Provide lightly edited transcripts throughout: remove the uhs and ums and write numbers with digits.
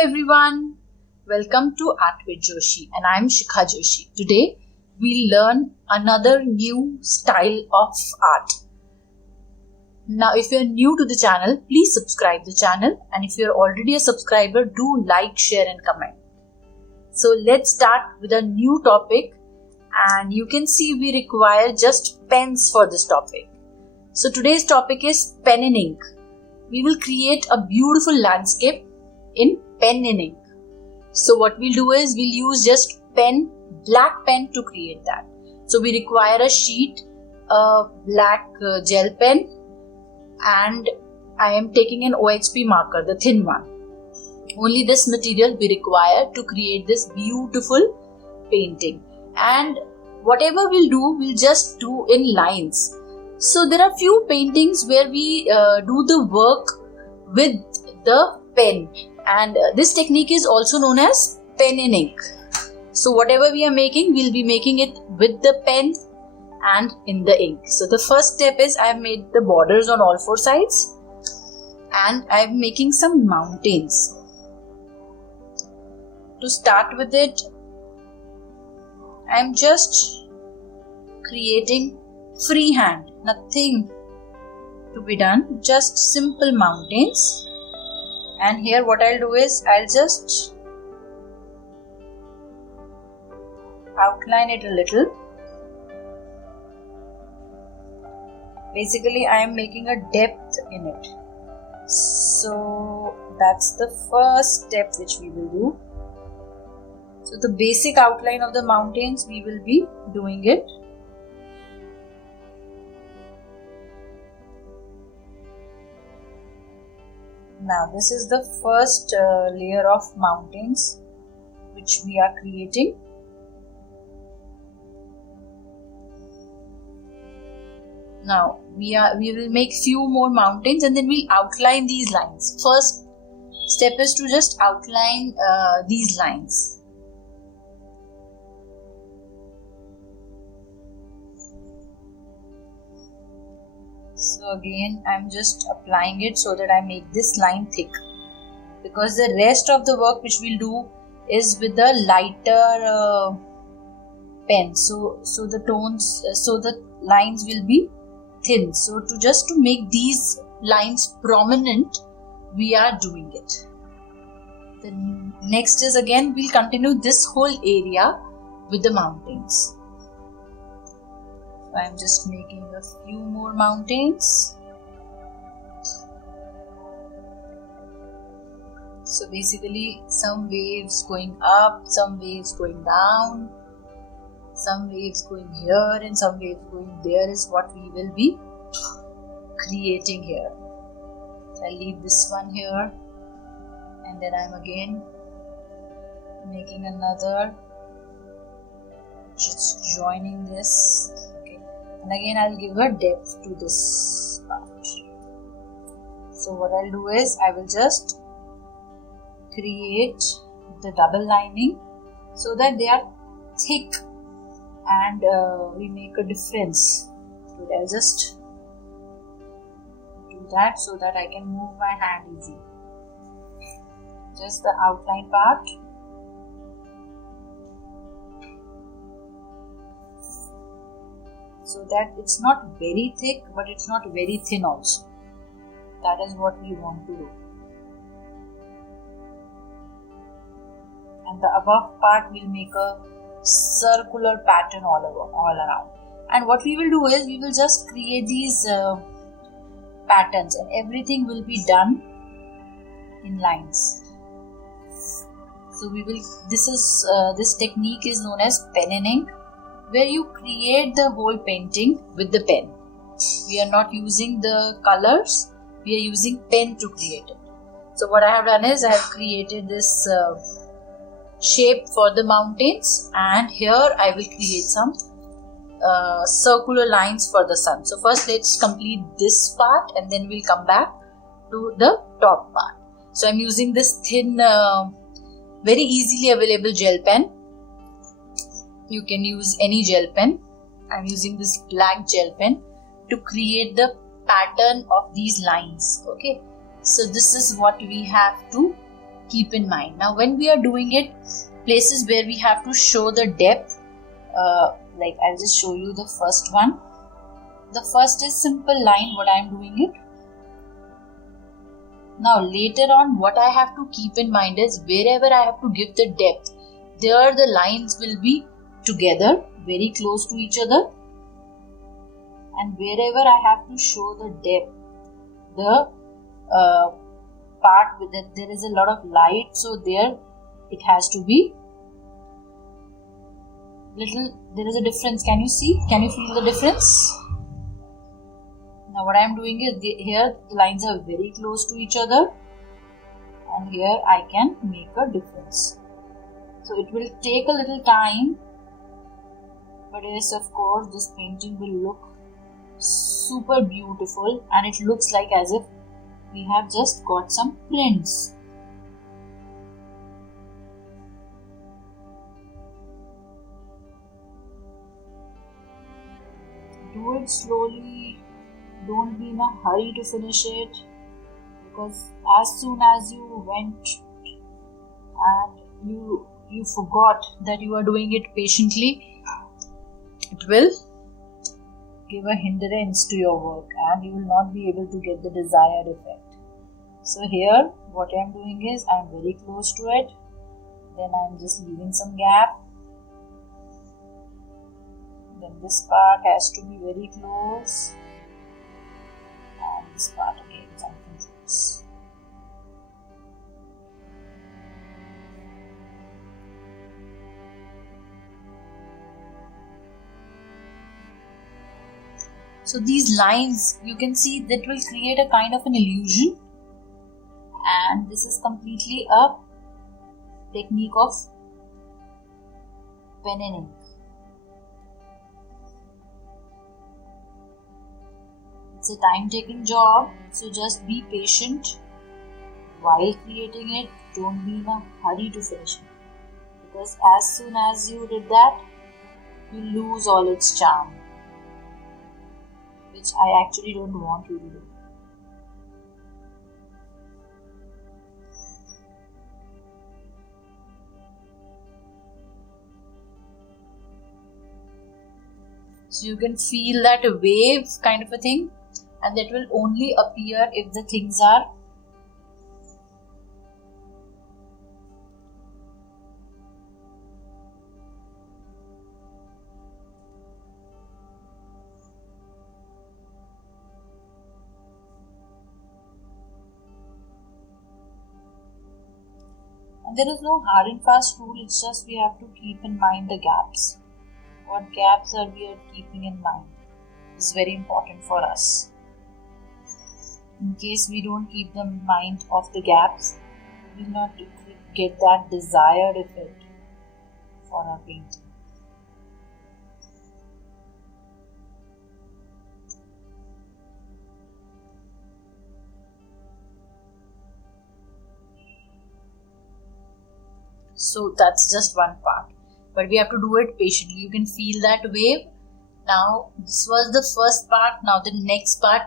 everyone, welcome to Art with Joshi and I'm Shikha Joshi. Today we'll learn another new style of art. Now if you're new to the channel, please subscribe the channel, and if you're already a subscriber, do like, share and comment. So let's start with a new topic, and you can see we require just pens for this topic. So today's topic is pen and ink. We will create a beautiful landscape in pen and ink. So what we'll do is we'll use just black pen to create that. So we require a sheet, a black gel pen, and I am taking an OHP marker, the thin one. Only this material we require to create this beautiful painting. And whatever we'll do, we'll just do in lines. So there are few paintings where we do the work with the pen, and this technique is also known as pen and ink. So whatever we are making, we'll be making it with the pen and in the ink. So the first step is I have made the borders on all four sides, and I am making some mountains. To start with it, I am just creating freehand, nothing to be done, just simple mountains. And here what I'll do is I'll just outline it a little. Basically I am making a depth in it. So that's the first step which we will do. So the basic outline of the mountains, we will be doing it. Now this is the first layer of mountains which we are creating. Now we will make few more mountains, and then we'll outline these lines. First step is to just outline these lines. So again I'm just applying it so that I make this line thick, because the rest of the work which we'll do is with the lighter pen. So the tones, so the lines will be thin. So to make these lines prominent, we are doing it. The next is again we'll continue this whole area with the mountains. I'm just making a few more mountains. So basically some waves going up, some waves going down, some waves going here and some waves going there is what we will be creating here. So I'll leave this one here, and then I'm again making another, just joining this. And again I'll give a depth to this part. So what I'll do is I will just create the double lining so that they are thick, and we make a difference. So I'll just do that so that I can move my hand easy. Just the outline part. So that it's not very thick, but it's not very thin also. That is what we want to do. And the above part will make a circular pattern all around. And what we will do is we will just create these patterns, and everything will be done in lines. So we will. This technique is known as pen and ink, where you create the whole painting with the pen. We are not using the colors, we are using pen to create it. So what I have done is I have created this shape for the mountains, and here I will create some circular lines for the sun. So first let's complete this part, and then we'll come back to the top part. So I'm using this thin, very easily available gel pen. You can use any gel pen. I'm using this black gel pen to create the pattern of these lines. Okay, so this is what we have to keep in mind. Now when we are doing it, places where we have to show the depth, like I'll just show you the first one. The first is simple line, what I am doing it. Now later on, what I have to keep in mind is wherever I have to give the depth, there the lines will be together, very close to each other. And wherever I have to show the depth, the part with it, there is a lot of light, so there it has to be little, there is a difference. Can you see? Can you feel the difference? Now what I am doing is, here the lines are very close to each other, and here I can make a difference. So it will take a little time, but yes, of course this painting will look super beautiful, and it looks like as if we have just got some prints. Do it slowly, don't be in a hurry to finish it, because as soon as you went and you forgot that you are doing it patiently, it will give a hindrance to your work and you will not be able to get the desired effect. So here what I am doing is, I am very close to it, then I am just leaving some gap, then this part has to be very close, and this part again something close. So these lines, you can see that will create a kind of an illusion, and this is completely a technique of pen and ink. It's a time-taking job, so just be patient while creating it. Don't be in a hurry to finish it, because as soon as you did that, you lose all its charm, which I actually don't want you to do. So you can feel that wave kind of a thing, and that will only appear if the things are and there is no hard and fast rule, it's just we have to keep in mind the gaps. What gaps are we keeping in mind is very important for us. In case we don't keep the mind of the gaps, we will not get that desired effect for our painting. So that's just one part, but we have to do it patiently. You can feel that wave. Now this was the first part. Now the next part,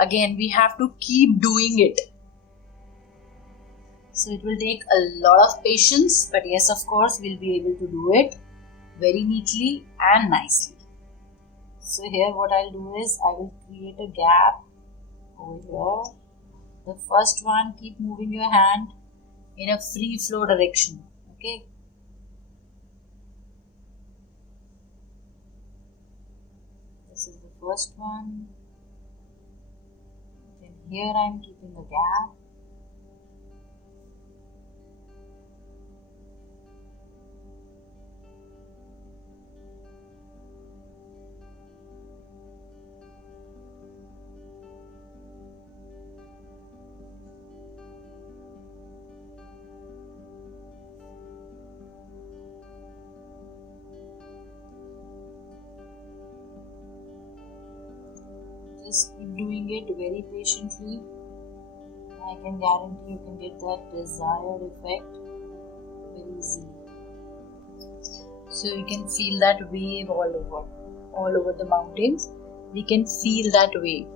again we have to keep doing it. So it will take a lot of patience, but yes, of course we'll be able to do it very neatly and nicely. So here what I'll do is, I will create a gap over here. The first one, keep moving your hand in a free flow direction. Okay. This is the first one. Then here I am keeping a gap. Just keep doing it very patiently. I can guarantee you can get that desired effect very easily. So you can feel that wave all over the mountains. We can feel that wave.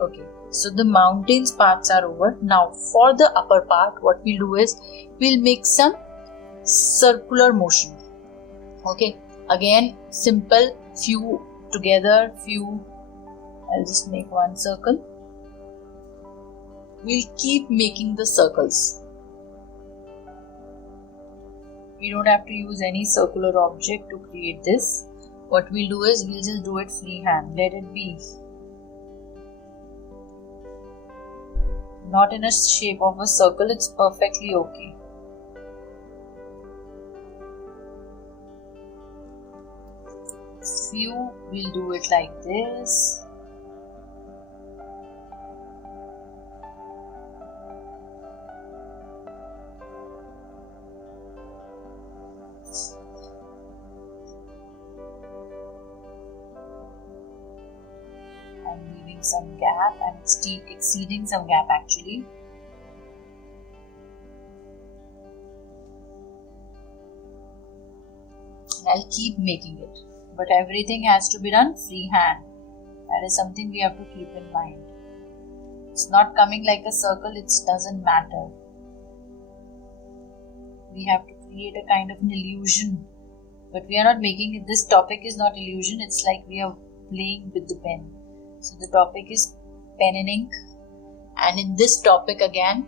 Okay, so the mountains parts are over. Now for the upper part, what we'll do is we'll make some circular motion. Okay, again simple, few together, few. I'll just make one circle. We'll keep making the circles. We don't have to use any circular object to create this. What we'll do is we'll just do it freehand. Let it be. Not in a shape of a circle, it's perfectly okay. Few, we'll do it like this. I'm leaving some gap. I'm exceeding some gap actually. I'll keep making it. But everything has to be done freehand. That is something we have to keep in mind. It's not coming like a circle, it doesn't matter. We have to create a kind of an illusion. But we are not making it, this topic is not illusion, it's like we are playing with the pen. So the topic is pen and ink. And in this topic again,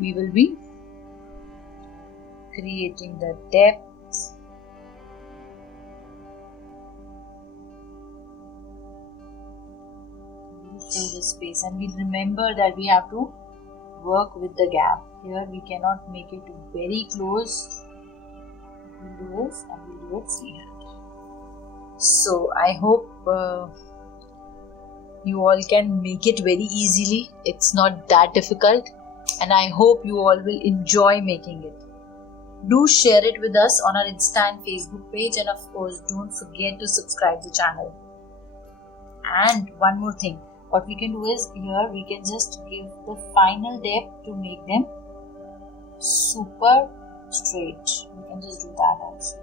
we will be creating the depth. Fill the space, and we remember that we have to work with the gap. Here we cannot make it very close. We'll do this and we'll do it freehand. So I hope you all can make it very easily. It's not that difficult, and I hope you all will enjoy making it. Do share it with us on our Insta and Facebook page, and of course don't forget to subscribe the channel. And one more thing, what we can do is here we can just give the final depth to make them super straight. We can just do that also.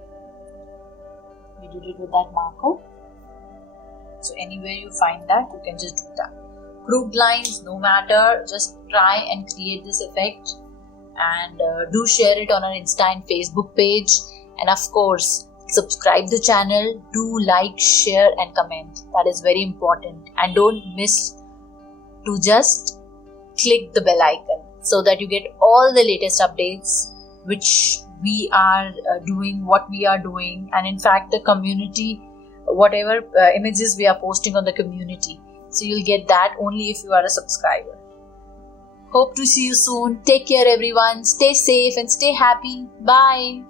We did it with that marker. So anywhere you find that, you can just do that. Crooked lines, no matter, just try and create this effect. And do share it on our Insta and Facebook page. And of course, subscribe the channel, do like, share and comment. That is very important. And don't miss to just click the bell icon so that you get all the latest updates which we are doing, what we are doing, and in fact the community, whatever images we are posting on the community. So you'll get that only if you are a subscriber. Hope to see you soon. Take care everyone. Stay safe and stay happy. Bye.